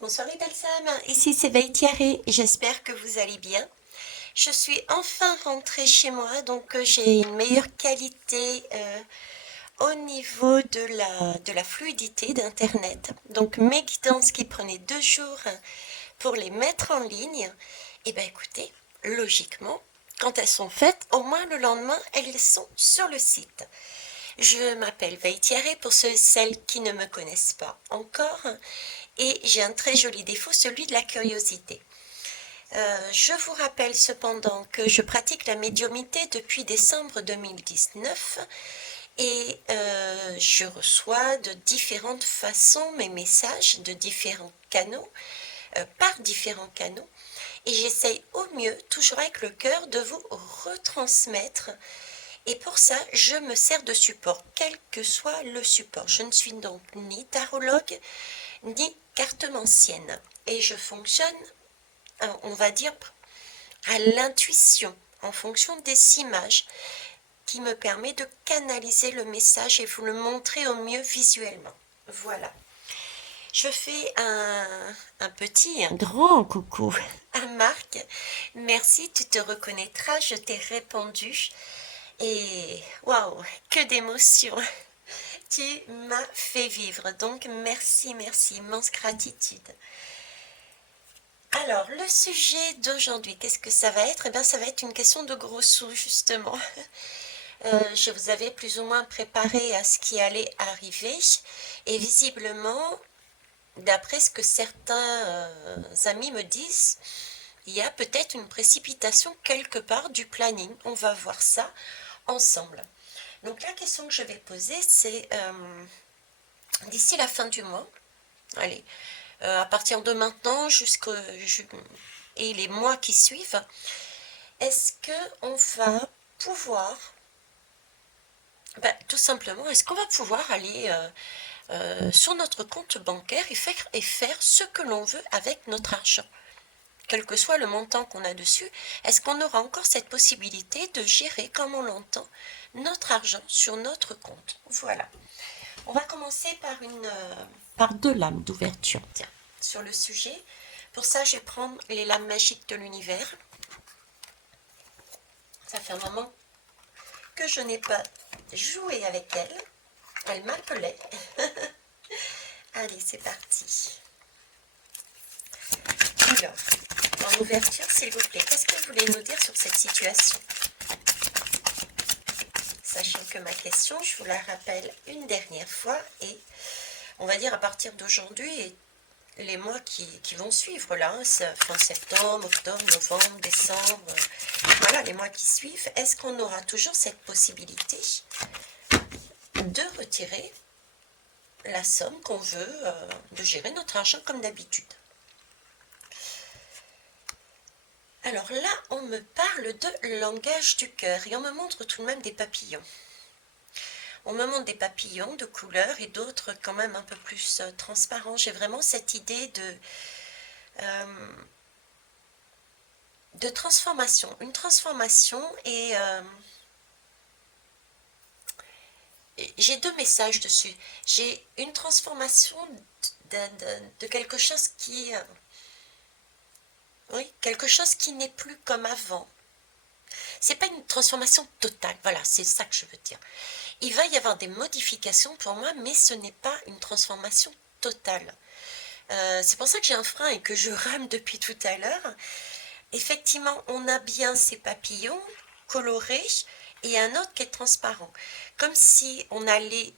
Bonsoir les belles âmes, ici c'est Veitiaré, j'espère que vous allez bien. Je suis enfin rentrée chez moi, donc j'ai une meilleure qualité au niveau de la fluidité d'Internet. Donc mes guidances qui prenaient 2 jours pour les mettre en ligne, et bien écoutez, logiquement, quand elles sont faites, au moins le lendemain, elles sont sur le site. Je m'appelle Veitiaré pour ceux et celles qui ne me connaissent pas encore. Et j'ai un très joli défaut, celui de la curiosité. Je vous rappelle cependant que je pratique la médiumnité depuis décembre 2019 et je reçois de différentes façons mes messages de différents canaux, par différents canaux, et j'essaye au mieux, toujours avec le cœur, de vous retransmettre. Et pour ça, je me sers de support, quel que soit le support. Je ne suis donc ni tarologue, ni cartomancienne. Et je fonctionne, on va dire, à l'intuition, en fonction des images, qui me permet de canaliser le message et vous le montrer au mieux visuellement. Voilà. Je fais un petit, un grand coucou à Marc. Merci, tu te reconnaîtras, je t'ai répondu. Et waouh, que d'émotions! Tu m'as fait vivre, donc merci, merci, immense gratitude. Alors, le sujet d'aujourd'hui, qu'est-ce que ça va être? Eh bien, ça va être une question de gros sous, justement. Je vous avais plus ou moins préparé à ce qui allait arriver, et visiblement, d'après ce que certains amis me disent, il y a peut-être une précipitation quelque part du planning. On va voir ça ensemble. Donc, la question que je vais poser, c'est d'ici la fin du mois, allez, à partir de maintenant et les mois qui suivent, est-ce qu'on va pouvoir, tout simplement, est-ce qu'on va pouvoir aller sur notre compte bancaire et faire ce que l'on veut avec notre argent, quel que soit le montant qu'on a dessus? Est-ce qu'on aura encore cette possibilité de gérer comme on l'entend notre argent sur notre compte? Voilà. On va commencer par 2 lames d'ouverture. Tiens, sur le sujet. Pour ça, je vais prendre les lames magiques de l'univers. Ça fait un moment que je n'ai pas joué avec elles. Elles m'appelaient. Allez, c'est parti. Alors, en ouverture, s'il vous plaît, qu'est-ce que vous voulez nous dire sur cette situation? Sachant que ma question, je vous la rappelle une dernière fois, et on va dire à partir d'aujourd'hui et les mois qui vont suivre là, fin septembre, octobre, novembre, décembre, voilà les mois qui suivent, est-ce qu'on aura toujours cette possibilité de retirer la somme qu'on veut, de gérer notre argent comme d'habitude? Alors là, on me parle de langage du cœur et on me montre tout de même des papillons. On me montre des papillons de couleurs et d'autres quand même un peu plus transparents. J'ai vraiment cette idée de transformation. Une transformation et j'ai 2 messages dessus. J'ai une transformation de quelque chose qui... oui, quelque chose qui n'est plus comme avant. C'est pas une transformation totale, voilà, c'est ça que je veux dire. Il va y avoir des modifications pour moi, mais ce n'est pas une transformation totale. C'est pour ça que j'ai un frein et que je rame depuis tout à l'heure. Effectivement, on a bien ces papillons colorés et un autre qui est transparent. Comme si on allait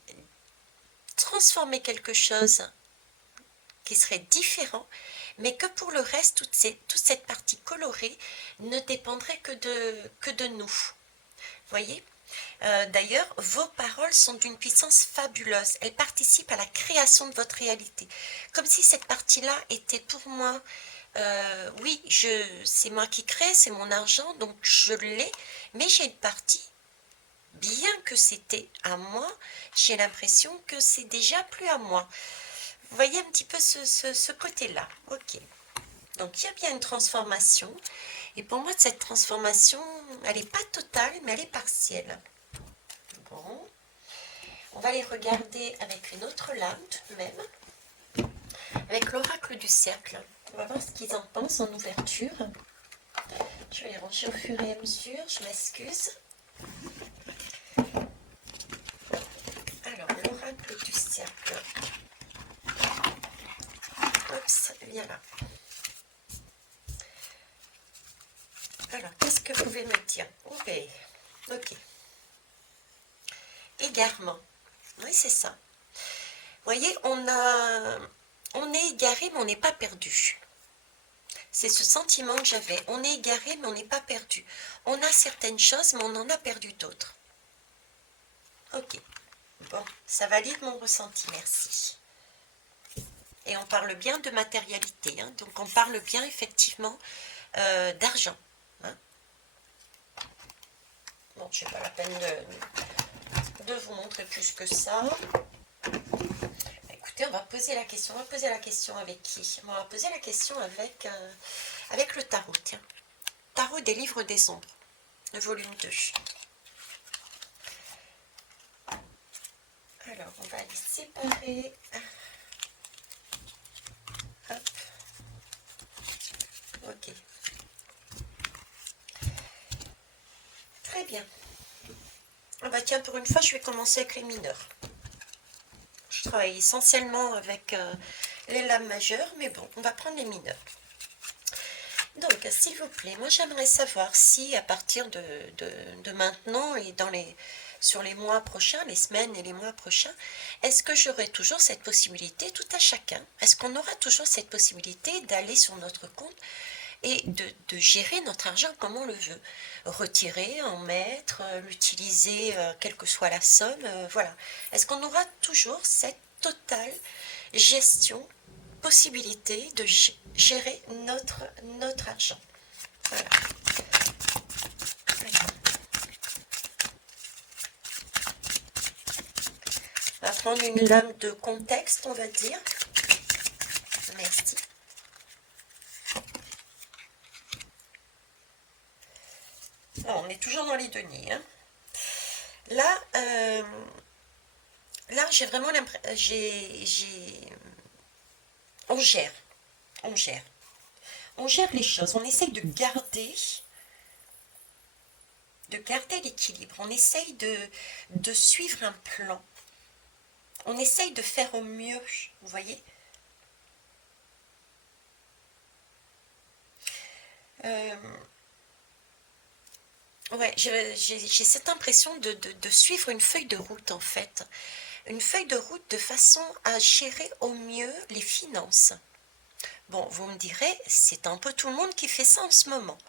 transformer quelque chose qui serait différent, mais que pour le reste, toute cette partie colorée ne dépendrait que de nous. Voyez? D'ailleurs, vos paroles sont d'une puissance fabuleuse. Elles participent à la création de votre réalité. Comme si cette partie-là était pour moi, oui, c'est moi qui crée, c'est mon argent, donc je l'ai, mais j'ai une partie, bien que c'était à moi, j'ai l'impression que c'est déjà plus à moi. Vous voyez un petit peu ce côté-là. Ok. Donc il y a bien une transformation. Et pour moi, cette transformation, elle n'est pas totale, mais elle est partielle. Bon. On va les regarder avec une autre lame tout de même. avec l'oracle du cercle. On va voir ce qu'ils en pensent en ouverture. Je vais les ranger au fur et à mesure, je m'excuse. Alors, l'oracle du cercle. Oups, viens là. Alors, qu'est-ce que vous pouvez me dire? Ok. Égarement. Oui, c'est ça. Vous voyez, on est égaré, mais on n'est pas perdu. C'est ce sentiment que j'avais. On est égaré, mais on n'est pas perdu. On a certaines choses, mais on en a perdu d'autres. Ok. Bon, ça valide mon ressenti, merci. Et on parle bien de matérialité, hein, donc on parle bien effectivement d'argent. Hein. Bon, je n'ai pas la peine de vous montrer plus que ça. Écoutez, on va poser la question. On va poser la question avec qui? On va poser la question avec le tarot, tiens. Tarot des livres des ombres, le volume 2. Alors, on va les séparer. Hop. Ok. Très bien. Ah bah tiens, pour une fois, je vais commencer avec les mineurs. Je travaille essentiellement avec les lames majeures, mais bon, on va prendre les mineurs. Donc, s'il vous plaît, moi j'aimerais savoir si à partir de maintenant et sur les mois prochains, les semaines et les mois prochains, est-ce que j'aurai toujours cette possibilité, tout à chacun, est-ce qu'on aura toujours cette possibilité d'aller sur notre compte et de gérer notre argent comme on le veut, retirer, en mettre, l'utiliser, quelle que soit la somme, voilà. Est-ce qu'on aura toujours cette totale gestion, possibilité de gérer notre argent? Voilà. On va prendre une lame de contexte, on va dire. Merci. Bon, on est toujours dans les deniers. Hein. Là, j'ai vraiment l'impression... On gère. On gère. On gère les choses. On essaye de garder l'équilibre. On essaye de suivre un plan. On essaye de faire au mieux, vous voyez. Ouais, j'ai cette impression de suivre une feuille de route, en fait. Une feuille de route de façon à gérer au mieux les finances. Bon, vous me direz, c'est un peu tout le monde qui fait ça en ce moment.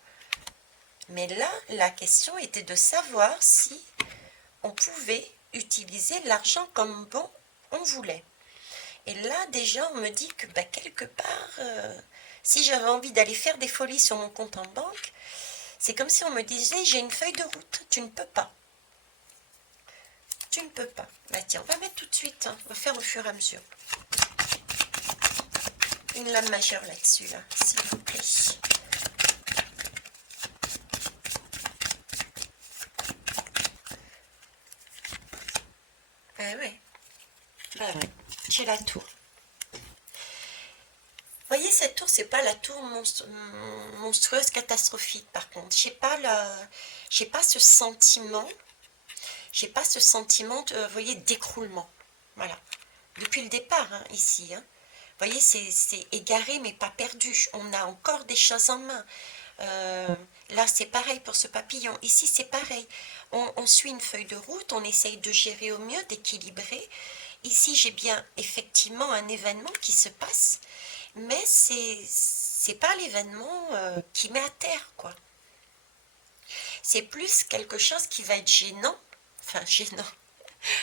Mais là, la question était de savoir si on pouvait utiliser l'argent comme bon on voulait. Et là, déjà, on me dit que bah, quelque part, si j'avais envie d'aller faire des folies sur mon compte en banque, c'est comme si on me disait, j'ai une feuille de route, tu ne peux pas. Tu ne peux pas. Bah tiens, on va mettre tout de suite, hein. On va faire au fur et à mesure. Une lame majeure là-dessus, là, s'il vous plaît. Ah ouais. Bah ouais. J'ai la tour. Vous voyez, cette tour, c'est pas la tour monstrueuse, catastrophique, par contre. J'ai pas ce sentiment. J'ai pas ce sentiment, vous voyez, d'écroulement. Voilà. Depuis le départ, hein, ici. Hein. Vous voyez, c'est égaré, mais pas perdu. On a encore des choses en main. Là, c'est pareil pour ce papillon. Ici, c'est pareil. On suit une feuille de route, on essaye de gérer au mieux, d'équilibrer. Ici, j'ai bien effectivement un événement qui se passe, mais c'est pas l'événement qui met à terre, quoi. C'est plus quelque chose qui va être gênant. Enfin, gênant.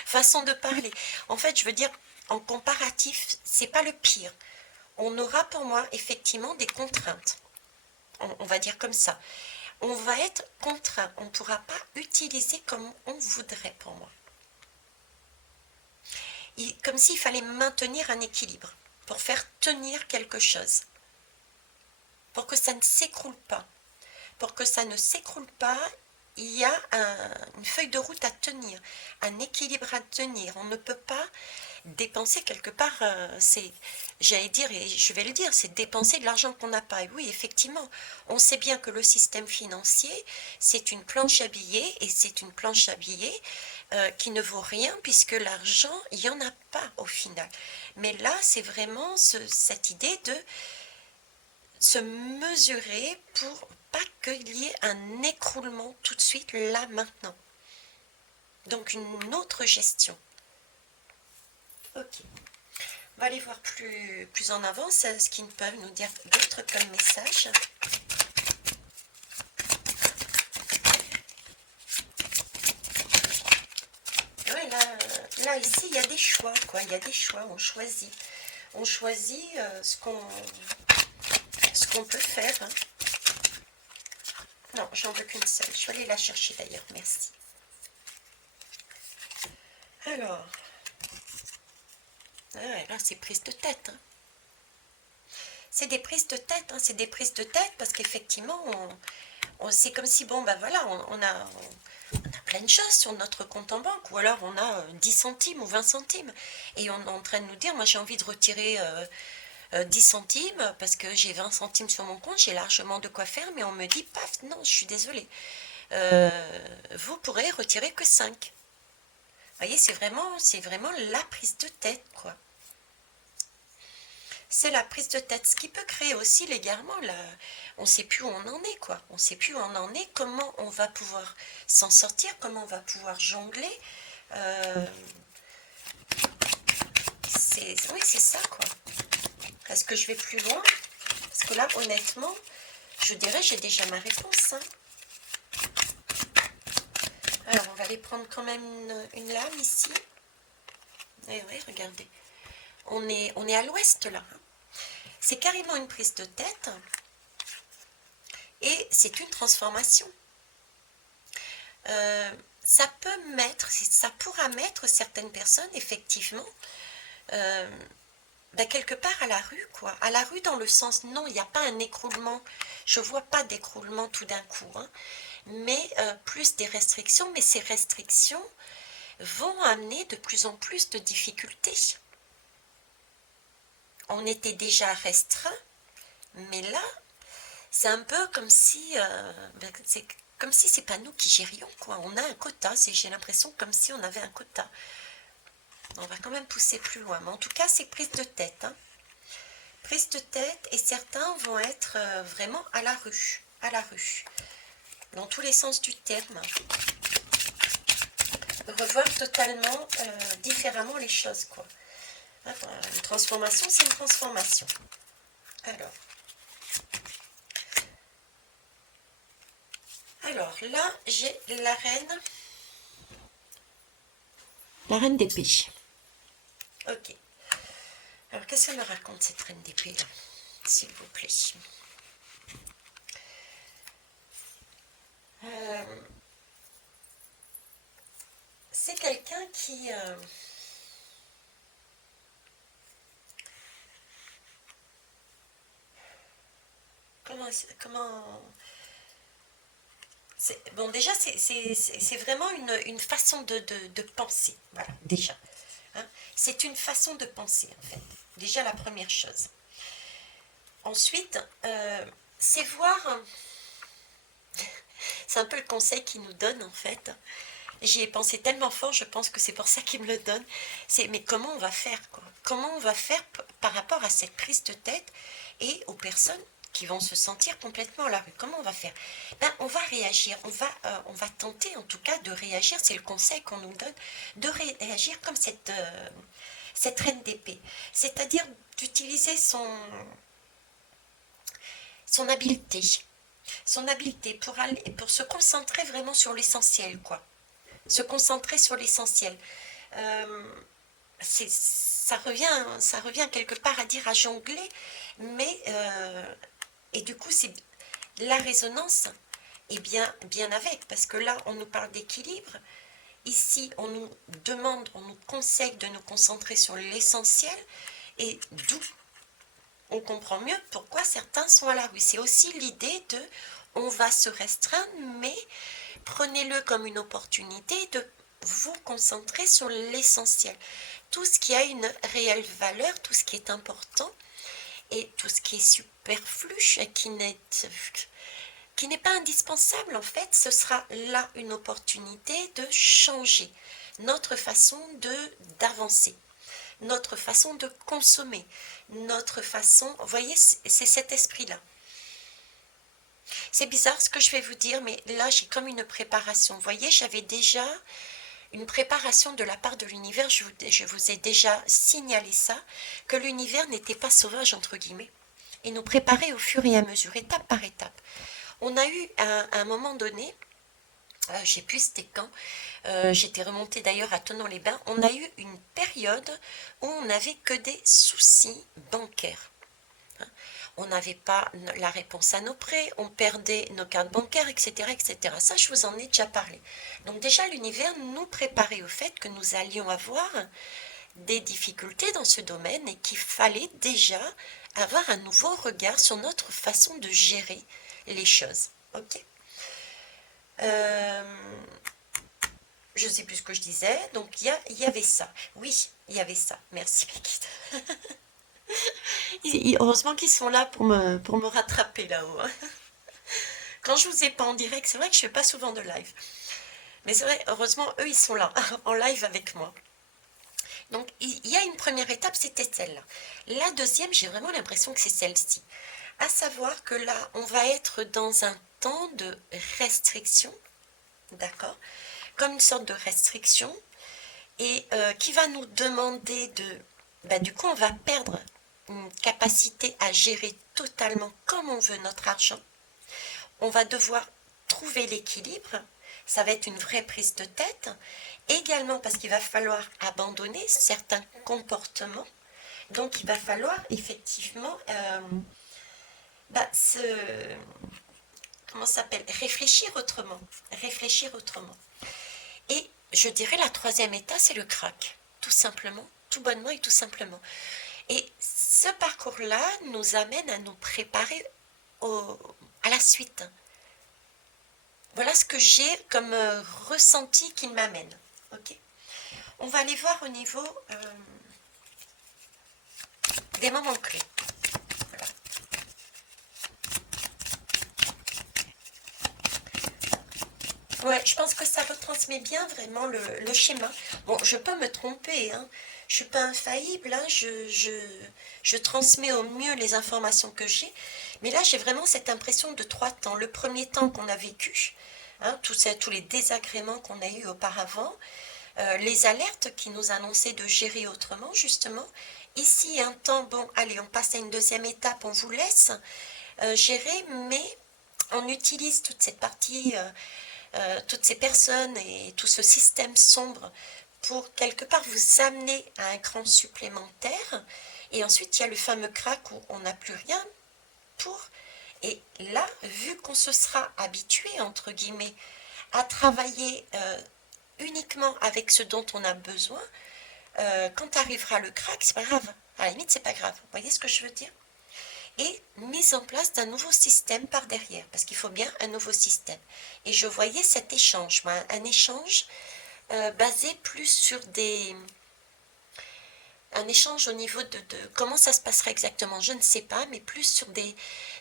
Façon de parler. En fait, je veux dire, en comparatif, c'est pas le pire. On aura pour moi effectivement des contraintes. On va dire comme ça. On va être contraint. On ne pourra pas utiliser comme on voudrait pour moi. Comme s'il fallait maintenir un équilibre pour faire tenir quelque chose. Pour que ça ne s'écroule pas. Pour que ça ne s'écroule pas, il y a une feuille de route à tenir, un équilibre à tenir. On ne peut pas dépenser quelque part, j'allais dire, et je vais le dire, c'est dépenser de l'argent qu'on n'a pas. Et oui, effectivement, on sait bien que le système financier, c'est une planche à billets, et c'est une planche à billets qui ne vaut rien, puisque l'argent, il n'y en a pas au final. Mais là, c'est vraiment cette idée de se mesurer pour pas qu'il y ait un écroulement tout de suite, là, maintenant. Donc, une autre gestion. Ok. On va aller voir plus en avant ce qu'ils peuvent nous dire d'autres comme message. Ouais, là, ici, il y a des choix, quoi. Il y a des choix, on choisit. On choisit ce qu'on peut faire. Hein. Non, j'en veux qu'une seule. Je vais aller la chercher d'ailleurs, merci. Alors, ouais, là, c'est prise de tête. Hein. C'est des prises de tête, hein. C'est des prises de tête parce qu'effectivement, c'est comme si, bon, ben voilà, on a plein de choses sur notre compte en banque, ou alors on a 10 centimes ou 20 centimes, et on est en train de nous dire, moi j'ai envie de retirer 10 centimes, parce que j'ai 20 centimes sur mon compte, j'ai largement de quoi faire, mais on me dit, paf, non, je suis désolée, vous pourrez retirer que 5. Vous voyez, c'est vraiment la prise de tête, quoi. C'est la prise de tête, ce qui peut créer aussi l'égarement, on ne sait plus où on en est, quoi. On ne sait plus où on en est, comment on va pouvoir s'en sortir, comment on va pouvoir jongler. Oui, c'est ça, quoi. Est-ce que je vais plus loin? Parce que là, honnêtement, je dirais, j'ai déjà ma réponse. Hein. Alors, on va aller prendre quand même une lame ici. Et oui, regardez. On est à l'ouest, là. C'est carrément une prise de tête. Et c'est une transformation. Ça pourra mettre certaines personnes, effectivement, quelque part à la rue, quoi. À la rue dans le sens, non, il n'y a pas un écroulement. Je ne vois pas d'écroulement tout d'un coup. Hein, mais plus des restrictions. Mais ces restrictions vont amener de plus en plus de difficultés. On était déjà restreint, mais là, c'est un peu comme si c'est pas nous qui gérions, quoi. On a un quota, j'ai l'impression comme si on avait un quota. On va quand même pousser plus loin, mais en tout cas, c'est prise de tête. Hein. Prise de tête, et certains vont être vraiment à la rue, dans tous les sens du terme. Revoir totalement différemment les choses, quoi. Une transformation, c'est une transformation. Alors là, j'ai la reine d'épée. Ok. Alors, qu'est-ce qu'elle me raconte, cette reine d'épée, là, s'il vous plaît? C'est quelqu'un qui... Comment... Bon, déjà, c'est vraiment une façon de penser. Voilà, déjà. Hein, c'est une façon de penser, en fait. Déjà, la première chose. Ensuite, c'est voir... C'est un peu le conseil qu'il nous donne, en fait. J'y ai pensé tellement fort, je pense que c'est pour ça qu'il me le donne. Mais comment on va faire, quoi? Comment on va faire par rapport à cette prise de tête et aux personnes qui vont se sentir complètement à la rue? Comment on va faire? On va réagir, on va tenter en tout cas de réagir, c'est le conseil qu'on nous donne, de réagir comme cette reine d'épée. C'est-à-dire d'utiliser son habileté. Son habileté pour se concentrer vraiment sur l'essentiel, quoi. Se concentrer sur l'essentiel. Ça revient quelque part à dire à jongler, mais et du coup c'est la résonance est bien avec, parce que là on nous parle d'équilibre, ici on nous demande, on nous conseille de nous concentrer sur l'essentiel, et d'où on comprend mieux pourquoi certains sont à la rue. C'est aussi l'idée de on va se restreindre, mais prenez-le comme une opportunité de vous concentrer sur l'essentiel. Tout ce qui a une réelle valeur, tout ce qui est important et tout ce qui est superflu, qui n'est pas indispensable en fait, ce sera là une opportunité de changer notre façon d'avancer, notre façon de consommer, notre façon, vous voyez, c'est cet esprit-là. C'est bizarre ce que je vais vous dire, mais là j'ai comme une préparation. Vous voyez, j'avais déjà une préparation de la part de l'univers, je vous ai déjà signalé ça, que l'univers n'était pas sauvage entre guillemets, et nous préparait au fur et à mesure, étape par étape. On a eu à un moment donné, je sais plus c'était quand, j'étais remontée d'ailleurs à Thonon-les-Bains, on a eu une période où on n'avait que des soucis bancaires. On n'avait pas la réponse à nos prêts, on perdait nos cartes bancaires, etc., etc. Ça, je vous en ai déjà parlé. Donc déjà, l'univers nous préparait au fait que nous allions avoir des difficultés dans ce domaine et qu'il fallait déjà avoir un nouveau regard sur notre façon de gérer les choses. Ok. Je ne sais plus ce que je disais. Donc, il y avait ça. Oui, il y avait ça. Merci, Pekit. Heureusement qu'ils sont là pour me rattraper là-haut. Hein. Quand je vous ai pas en direct, c'est vrai que je fais pas souvent de live. Mais c'est vrai, heureusement, eux, ils sont là, en live avec moi. Donc, il y a une première étape, c'était celle-là. La deuxième, j'ai vraiment l'impression que c'est celle-ci. À savoir que là, on va être dans un temps de restriction, d'accord? Comme une sorte de restriction, et qui va nous demander de... du coup, on va perdre une capacité à gérer totalement comme on veut notre argent. On va devoir trouver l'équilibre. Ça va être une vraie prise de tête. Également parce qu'il va falloir abandonner certains comportements. Donc il va falloir effectivement comment ça s'appelle, réfléchir autrement. Réfléchir autrement. Et je dirais la troisième étape, c'est le crack. Tout simplement, tout bonnement et tout simplement. Et ce parcours-là nous amène à nous préparer à la suite. Voilà ce que j'ai comme ressenti qu'il m'amène. Ok. On va aller voir au niveau des moments clés. Voilà. Ouais, je pense que ça retransmet bien vraiment le schéma. Bon, je peux me tromper, hein. Je suis pas infaillible, hein. Je transmets au mieux les informations que j'ai. Mais là, j'ai vraiment cette impression de 3 temps. Le premier temps qu'on a vécu, hein, tous les désagréments qu'on a eus auparavant, les alertes qui nous annonçaient de gérer autrement, justement. Ici, un temps, bon, allez, on passe à une deuxième étape, on vous laisse gérer, mais on utilise toute cette partie, toutes ces personnes et tout ce système sombre pour quelque part vous amener à un cran supplémentaire. Et ensuite, il y a le fameux crack où on n'a plus rien pour... Et là, vu qu'on se sera habitué, entre guillemets, à travailler uniquement avec ce dont on a besoin, quand arrivera le crack, c'est pas grave. À la limite, c'est pas grave. Vous voyez ce que je veux dire? Et mise en place d'un nouveau système par derrière, parce qu'il faut bien un nouveau système. Et je voyais cet échange, un échange basé plus sur un échange au niveau de comment ça se passerait exactement, je ne sais pas, mais plus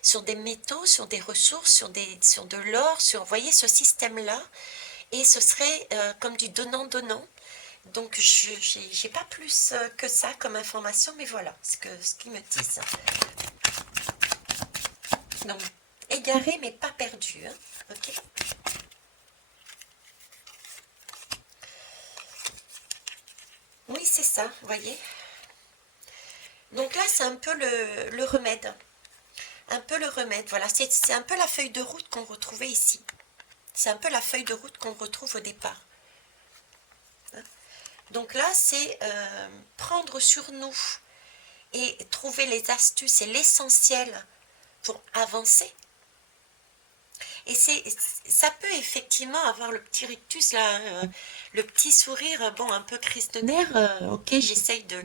sur des métaux, sur des ressources, sur de l'or, vous voyez ce système-là, et ce serait comme du donnant-donnant. Donc je n'ai pas plus que ça comme information, mais voilà ce qu'ils me disent. Donc égaré mais pas perdu, hein. Ok. Oui, c'est ça, vous voyez. Donc là, c'est un peu le remède. Un peu le remède, voilà. C'est un peu la feuille de route qu'on retrouvait ici. C'est un peu la feuille de route qu'on retrouve au départ. Donc là, c'est prendre sur nous et trouver les astuces et l'essentiel pour avancer. Et ça peut effectivement avoir le petit rictus, là, le petit sourire, bon, un peu crise de nerfs. Ok, j'essaye de...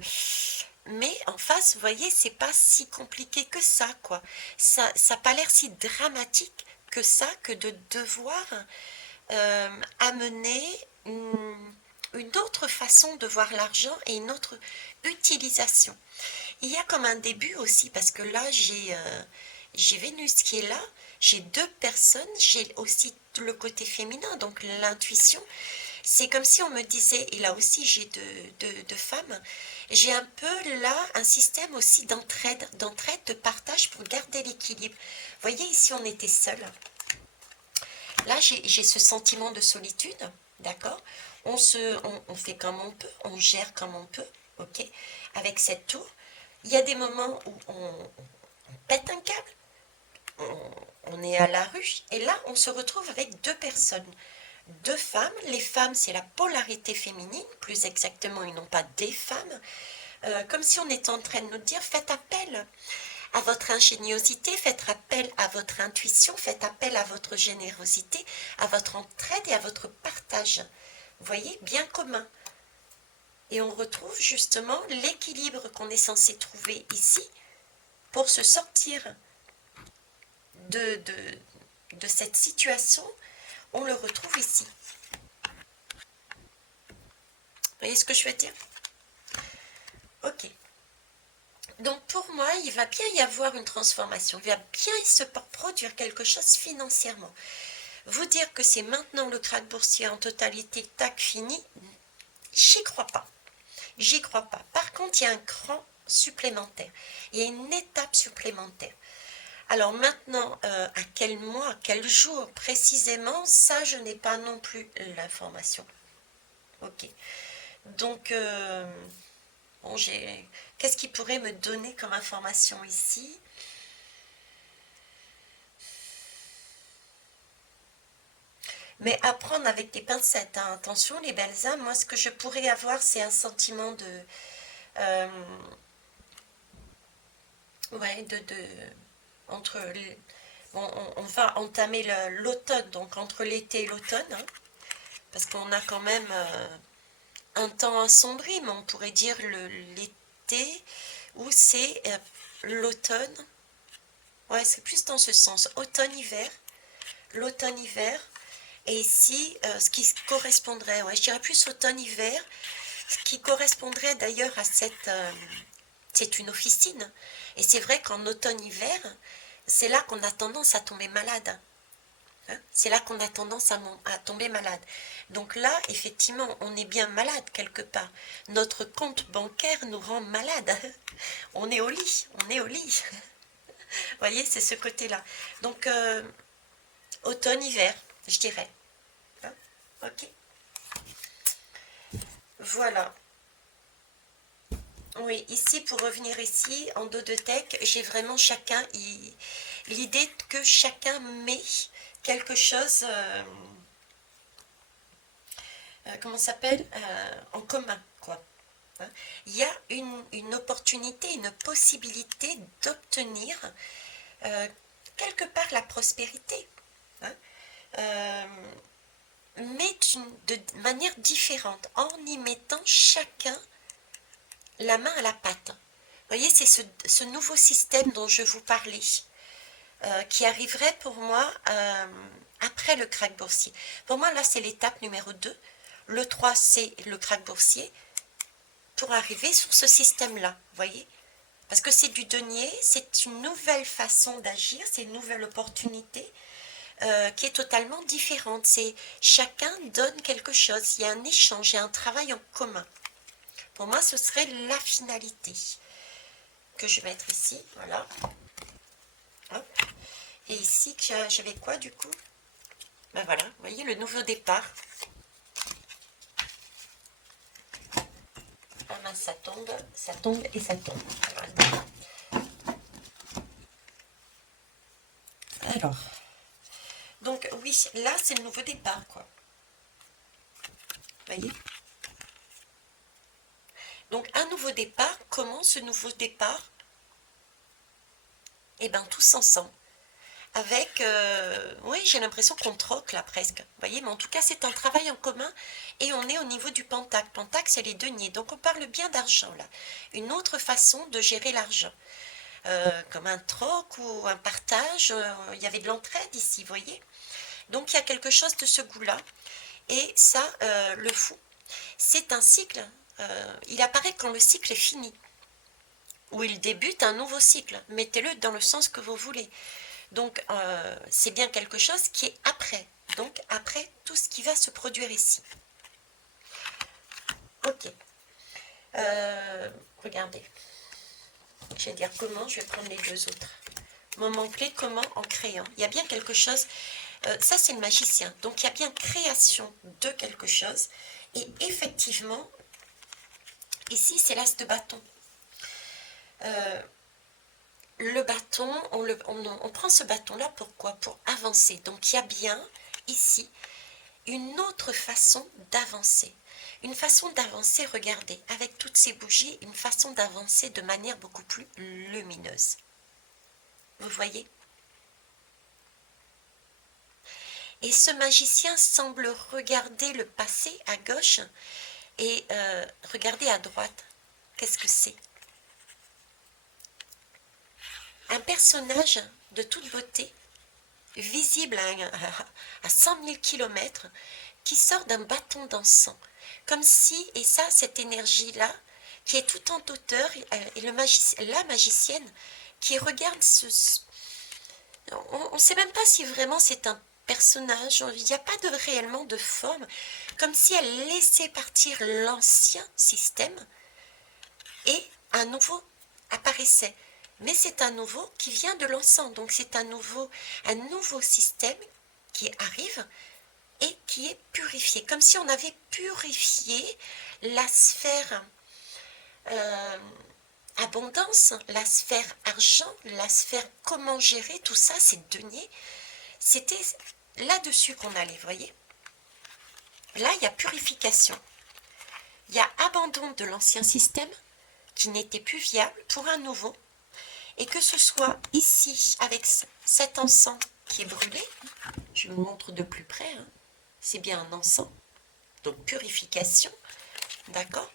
Mais en face, vous voyez, c'est pas si compliqué que ça, quoi. Ça n'a pas l'air si dramatique que ça que de devoir amener une autre façon de voir l'argent et une autre utilisation. Il y a comme un début aussi, parce que là, j'ai Vénus qui est là, j'ai deux personnes, j'ai aussi le côté féminin, donc l'intuition. C'est comme si on me disait, et là aussi j'ai deux femmes, j'ai un peu là un système aussi d'entraide, de partage pour garder l'équilibre. Vous voyez, ici on était seuls. Là, j'ai ce sentiment de solitude, d'accord? On fait comme on peut, on gère comme on peut, ok? Avec cette tour, il y a des moments où on pète un câble, on est à la rue, et là, on se retrouve avec deux personnes, deux femmes. Les femmes, c'est la polarité féminine, plus exactement, ils n'ont pas des femmes, comme si on était en train de nous dire, faites appel à votre ingéniosité, faites appel à votre intuition, faites appel à votre générosité, à votre entraide et à votre partage. Vous voyez, bien commun. Et on retrouve justement l'équilibre qu'on est censé trouver ici pour se sortir de cette situation. On le retrouve ici. Vous voyez ce que je veux dire? Ok. Donc pour moi, il va bien y avoir une transformation, il va bien se produire quelque chose financièrement. Vous dire que c'est maintenant le krach boursier en totalité, tac, fini, j'y crois pas. J'y crois pas. Par contre, il y a un cran supplémentaire, il y a une étape supplémentaire. Alors maintenant, à quel mois, à quel jour précisément, ça je n'ai pas non plus l'information. Ok. Donc, bon, qu'est-ce qui pourrait me donner comme information ici? Mais à prendre avec des pincettes, hein. Attention les belles âmes, moi ce que je pourrais avoir, c'est un sentiment de... ouais, entre... Bon, on va entamer l'automne, donc entre l'été et l'automne, hein, parce qu'on a quand même un temps assombri, mais on pourrait dire l'été, ou c'est l'automne. Ouais, c'est plus dans ce sens, automne-hiver, l'automne-hiver. Et ici, ce qui correspondrait, ouais, je dirais plus automne-hiver, ce qui correspondrait d'ailleurs à cette... c'est une officine. Et c'est vrai qu'en automne-hiver, c'est là qu'on a tendance à tomber malade. Hein, c'est là qu'on a tendance à tomber malade. Donc là, effectivement, on est bien malade quelque part. Notre compte bancaire nous rend malade. On est au lit, on est au lit. Vous voyez, c'est ce côté-là. Donc, automne-hiver, je dirais. Hein, ok. Voilà. Oui, ici, pour revenir ici, en dos de tech, j'ai vraiment chacun, l'idée que chacun met quelque chose, comment ça s'appelle, en commun, quoi. Hein. Il y a une opportunité, une possibilité d'obtenir quelque part la prospérité. Hein. Mais de manière différente, en y mettant chacun la main à la pâte. Vous voyez, c'est ce nouveau système dont je vous parlais, qui arriverait pour moi après le krach boursier. Pour moi, là, c'est l'étape numéro 2. Le 3, c'est le krach boursier, pour arriver sur ce système-là, vous voyez. Parce que c'est du denier, c'est une nouvelle façon d'agir, c'est une nouvelle opportunité qui est totalement différente. C'est chacun donne quelque chose, il y a un échange, il y a un travail en commun. Pour moi, ce serait la finalité que je vais mettre ici, voilà. Hop. Et ici, j'avais quoi du coup? Ben voilà, vous voyez le nouveau départ. Ah mince, ça tombe et ça tombe. Alors, donc oui, là c'est le nouveau départ, quoi. Vous voyez? Donc un nouveau départ, comment ce nouveau départ? Eh bien tous ensemble. Avec, oui, j'ai l'impression qu'on troque là presque. Vous voyez, mais en tout cas c'est un travail en commun et on est au niveau du pentacle. Pentacle c'est les deniers, donc on parle bien d'argent là. Une autre façon de gérer l'argent. comme un troc ou un partage. Il y avait de l'entraide ici, vous voyez. Donc il y a quelque chose de ce goût-là. Et ça, le fou, c'est un cycle. Il apparaît quand le cycle est fini, ou il débute un nouveau cycle. Mettez-le dans le sens que vous voulez. Donc, c'est bien quelque chose qui est après. Donc, après tout ce qui va se produire ici. Ok. Regardez. Je vais dire comment, je vais prendre les deux autres. Moment clé, comment en créant. Il y a bien quelque chose. Ça, c'est le magicien. Donc, il y a bien création de quelque chose. Et effectivement, ici, c'est l'as de bâton. Le bâton, on prend ce bâton-là, pourquoi? Pour avancer. Donc, il y a bien, ici, une autre façon d'avancer. Une façon d'avancer, regardez, avec toutes ces bougies, une façon d'avancer de manière beaucoup plus lumineuse. Vous voyez? Et ce magicien semble regarder le passé à gauche et regarder à droite. Qu'est-ce que c'est? Un personnage de toute beauté, visible à 100 000 km, qui sort d'un bâton d'encens. Comme si, et ça, cette énergie-là, qui est tout en hauteur, et la magicienne qui regarde on ne sait même pas si vraiment c'est un personnage, il n'y a pas réellement de forme, comme si elle laissait partir l'ancien système et un nouveau apparaissait. Mais c'est un nouveau qui vient de l'encens, donc c'est un nouveau système qui arrive et qui est purifié, comme si on avait purifié la sphère abondance, la sphère argent, la sphère comment gérer, tout ça, c'est denier. C'était là-dessus qu'on allait, vous voyez. Là, il y a purification. Il y a abandon de l'ancien système qui n'était plus viable pour un nouveau. Et que ce soit ici, avec cet encens qui est brûlé, je vous montre de plus près, hein, c'est bien un encens, donc purification, d'accord?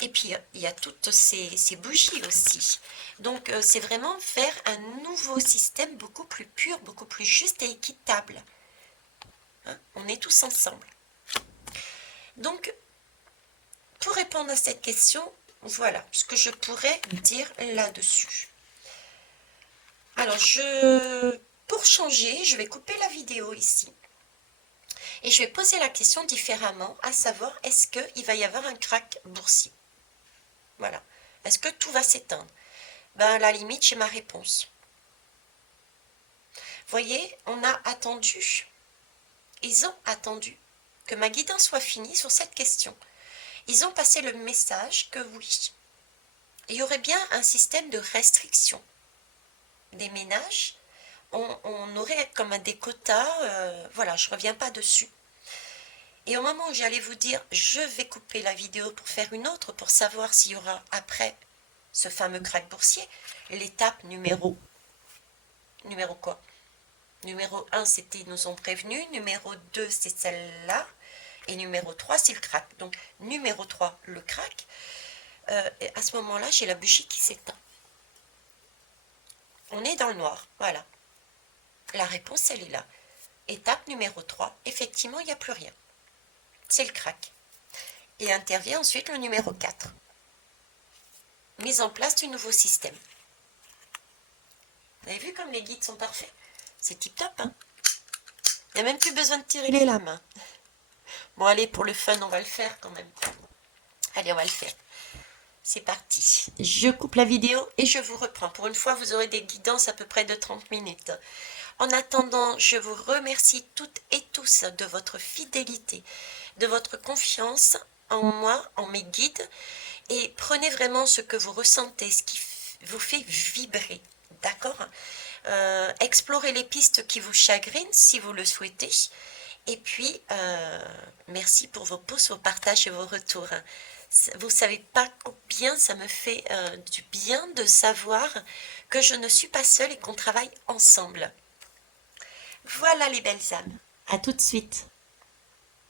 Et puis, il y a toutes ces bougies aussi. Donc, c'est vraiment faire un nouveau système beaucoup plus pur, beaucoup plus juste et équitable. Hein, on est tous ensemble. Donc, pour répondre à cette question, voilà ce que je pourrais dire là-dessus. Alors, pour changer, je vais couper la vidéo ici. Et je vais poser la question différemment, à savoir, est-ce qu'il va y avoir un krach boursier? Voilà. Est-ce que tout va s'éteindre? Ben, à la limite, j'ai ma réponse. Vous voyez, on a attendu. Ils ont attendu que ma guidance soit finie sur cette question. Ils ont passé le message que oui, il y aurait bien un système de restriction des ménages. On aurait comme des quotas, voilà, je ne reviens pas dessus. Et au moment où j'allais vous dire, je vais couper la vidéo pour faire une autre, pour savoir s'il y aura après ce fameux krach boursier, l'étape numéro quoi? Numéro 1, c'était ils nous ont prévenus, numéro 2, c'est celle-là, et numéro 3, c'est le krach. Donc, numéro 3, le krach. À ce moment-là, j'ai la bougie qui s'éteint. On est dans le noir, voilà. La réponse, elle est là. Étape numéro 3, effectivement, il n'y a plus rien. C'est le krach. Et intervient ensuite le numéro 4. Mise en place du nouveau système. Vous avez vu comme les guides sont parfaits? C'est tip top, hein? Il n'y a même plus besoin de tirer les lames. Hein. Bon, allez, pour le fun, on va le faire quand même. Allez, on va le faire. C'est parti. Je coupe la vidéo et je vous reprends. Pour une fois, vous aurez des guidances à peu près de 30 minutes. En attendant, je vous remercie toutes et tous de votre fidélité, de votre confiance en moi, en mes guides. Et prenez vraiment ce que vous ressentez, ce qui vous fait vibrer. D'accord? Explorez les pistes qui vous chagrinent si vous le souhaitez. Et puis, merci pour vos pouces, vos partages et vos retours. Vous ne savez pas combien ça me fait du bien de savoir que je ne suis pas seule et qu'on travaille ensemble. Voilà les belles âmes. À tout de suite.